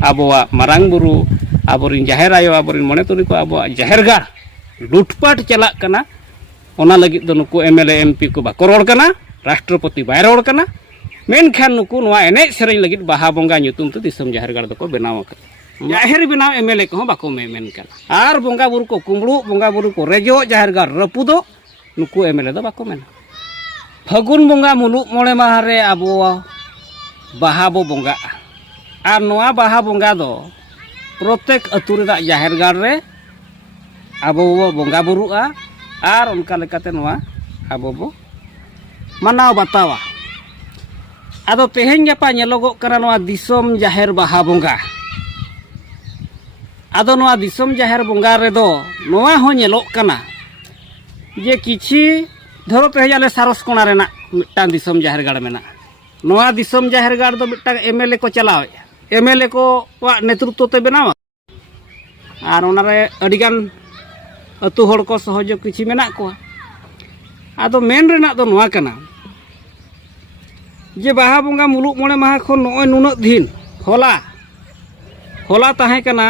abawa marang buru aborin jaher ayo aborin mone turi ko abawa jaher gar lutpat chalak kana ona lagit do nuku MLA MP ko bako ror kana राष्ट्रपति bye रड़ कना मेनखान नुकु नवा एने सेरेñ लगित बाहा बोंगा nyutum तो दिसम जाहेर गाड़ दको बनाव का जाहेर बनाव MLA को बाको मेन कना आर बोंगा बुरु को कुंबड़ू बोंगा बुरु को रेजो जाहेर गाड़ रपुदो नुकु MLA दो बाको मेन फागुन बोंगा मुलुक मोड़े माह रे आबो बाहा बो बोंगा आर नवा बाहा बोंगा दो प्रत्येक अतु रे जाहेर गाड़ रे आबो बोंगा बुरुआ आर उनका लेकाते नवा आबो बो मनाव बतावा आदो तेहेñ गपा ñelogo kana noa disom jaher baha bonga ado noa disom jaher bonga redo noa ho ñelok kana je kiछि धरो तेहेñ ale saros kona rena mitang disom jaher gar mena noa disom jaher gar do mitang MLA ko chalaw MLA ko wa नेतृत्व te benawa ar onare adigan atu hor ko सहयोग किछि मेना ko ado main Raina दो नोआ कना जे बाहा बोंगा मुलुक मोड़े माह खन नय नुनक दिन होला ताहे कना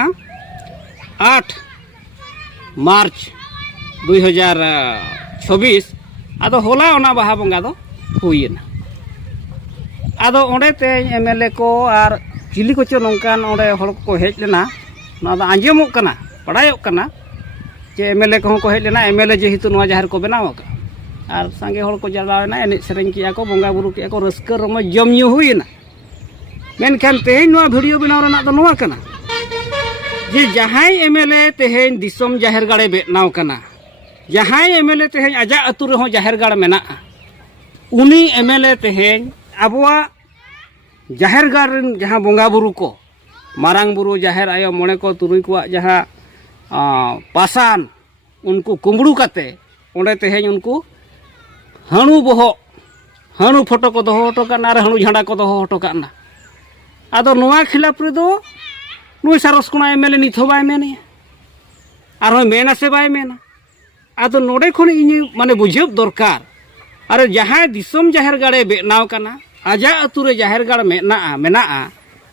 8 मार्च 2026 आदो होला ओना बाहा बोंगा दो हुइना आदो ओंडे ते MLA को आर चिली को चो नोंकान ओंडे हड़ को हेज लेना ना दो आंजमोक कना पढ़ायोक कना जे MLA को हेज लेना MLA जेहितु नोआ जाहेर को बनाव का आर सांगे हड़ को जलावना एने सेरेñ किया को बोंगा बुरु किया को रस्कर रम जम न्यू हुइना मेनखान तेहेñ नोआ वीडियो बनाव रना दो नोआ कना जे जहाय MLA तेहेñ दिसम जाहेर गाड़े बेनाव कना जहाय MLA तेहेñ आजा अतु रे हो जाहेर गाड़ मेना उनी MLA तेहेñ आबोआ जाहेर गाड़ रेन जहां बोंगा बुरु को मारांग बुरु जाहेर आयो मोने को तुरुई को जहां पासान उनको कुंबड़ू काते ओंडे तेहेñ उनको हणु बोहो हणु फोटो को दोहो हटो काना आर हणु झंडा को दोहो हटो काना आदो नोआ खिलाफ रे दो नुई सारस कोना MLA निथ बाय मेने आर हो मेना से बाय मेना आदो नोडे खन इनि माने बुझेब दरकार अरे जहां दिसम जाहेर गाड़े बेनाव काना आजा अतु रे जाहेर गाड़ मेना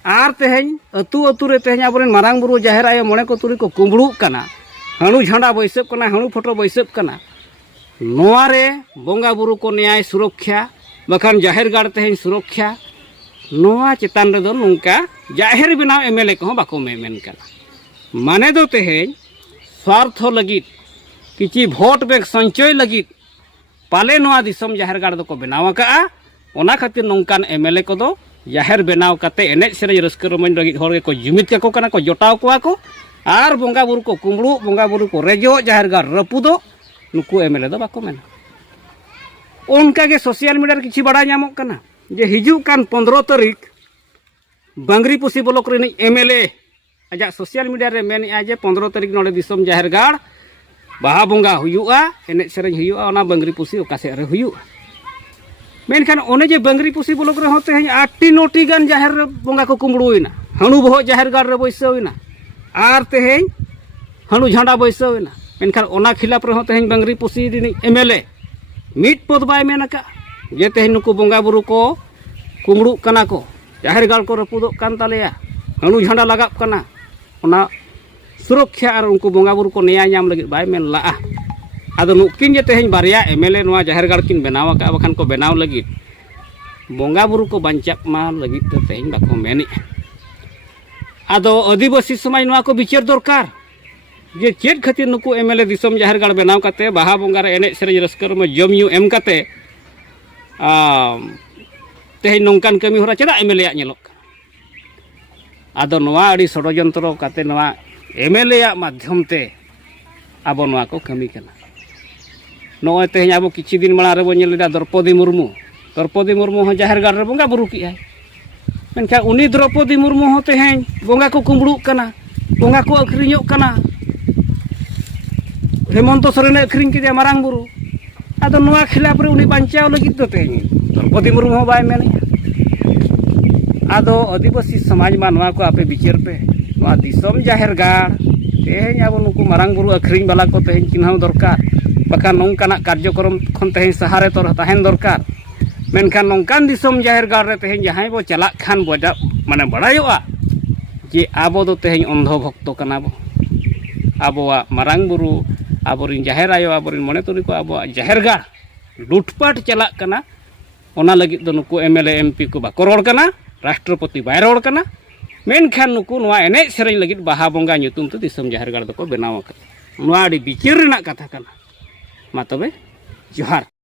आर तेहेñ अतु रे तेहेñ आबरेन मारांग बुरु जाहेर आयो मोने को तुरी को कुंबड़ू काना हणु झंडा बैसब काना हणु फोटो बैसब काना नोआ रे बोंगा बुरु को न्याय सुरक्षा बखान जाहेर गाड़ तेहेñ सुरक्षा नोआ चेतान रे दो नुंका जाहेर बनाव MLA को बाको मेन काना माने दो तेहेñ स्वार्थ लगित किछि भोट बेग संचय लगित पाले नोआ दिसम जाहेर गाड़ दो को बनाव का ओना खातिर नोंकान MLA को दो जाहेर बनाव काते एनेज सेरेñ रस्कर रमन लगित हर को जुमित को काना को जोटाव कोआ को आर बोंगा बुरु को कुंबड़ू बोंगा बुरु को रेजो जाहेर गाड़ रपुदो नुकु MLA दो बाको मेना उनका के सोशल मीडिया रे किछि बड़ा नामक कना जे हिजु कान 15 तारीख बांगरी पुसी ब्लॉक रे MLA आजा सोशल मीडिया रे मेन आ जे 15 तारीख नोडे दिसम जाहेर गाड़ बाहा बोंगा हुयुआ एने सेरेñ हुयुआ ओना बांगरी पुसी ओका से रे हुयुआ मेनखान ओने जे बांगरी पुसी ब्लॉक रे होते हैं 8 गान जाहेर बोंगा को कुंबड़ुइना हणु बोहो जाहेर गाड़ रे बैसविना आर तेहेñ हणु झंडा बैसविना मेनखान ओना खिलाफ रे होते हैं बांगरी पुसी MLA मिट पद बाय मेनका जे तेहेñ नुकु बोंगा बुरु को कुंबड़ू कना को जाहेर गाड़ को रपुदो कान तालेया हणु झंडा लगाप कना ओना सुरक्षा और उनको बोंगा बुरु को न्याय नाम लगित बाय मेन ला आदो नुकिन जे तेहेñ बारिया MLA नोआ जाहेर गाड़ किन बनाव का बखान को बनाव लगित बोंगा बुरु को बांचाप मा लगित ते तेहेñ बाको मेनि आदो आदिवासी समाज नोआ को विचार दरकार जे चेत खातिर नुकु MLA दिसम जाहेर गाड़ बनाव काते बाहा बोंगा रे एनेज सेरेñ रस्कर में जम न्यू एम काते तेहेñ नोंकान कमी होरा चेदा MLA आ ñelok आदो नोआ अड़ी षडयंत्र काते नोआ MLA आ माध्यम ते आबो नोआ को कमी कना नोय तेहेñ आबो किछि दिन माड़ा रे बो ñelida द्रौपदी मुर्मू हो जाहेर गाड़ रे बोंगा बुरु कियाय मेनखा उनी द्रौपदी मुर्मू हो तेहेñ बोंगा को कुंबड़ू कना बोंगा को अखरिñok कना हेमंत सोरेन अखरिñ किदिया मारांग बुरु आदो नोआ खिलाफ रे उनी बांचाव लगित दो तेहेñ द्रौपदी मुर्मू हो बाय मेने आदो आदिवासी समाज मा नोआ को आपे विचार पे नोआ दिसम जाहेर गाड़ तेहेñ आबो नुकु मारांग बुरु अखरिñ वाला को तेहेñ चिन्हाव दरकार बखान नोंकाना कार्यक्रम खन तेहेñ सहारे तो ताहेन दरकार मेनखान नोंकान दिसम जाहेर गाड़ रे तेहेñ जहां बो चलाक खान बोजा माने बड़ायोआ जे आबो दो तेहें अंधो भक्तो कना बो आबोआ मारांग बुरु आबोरिन जाहेर आयो आबोरिन मने तुरी को आबोआ जाहेर गाड़ लुटपाट चलाक कना ओना लगित दो नुकु एमएलए एमपी को बाको रोड़ कना राष्ट्रपति बाय रोड़ कना मेनखान नुकु नोआ एनेज सेरेñ लगित बाहा बोंगा ᱧᱩᱛᱩᱢ ते दिसम जाहेर गाड़ दो को बनाव आका नोआ आडी बिचार रेनाक कथा कना मा तबे जोहार।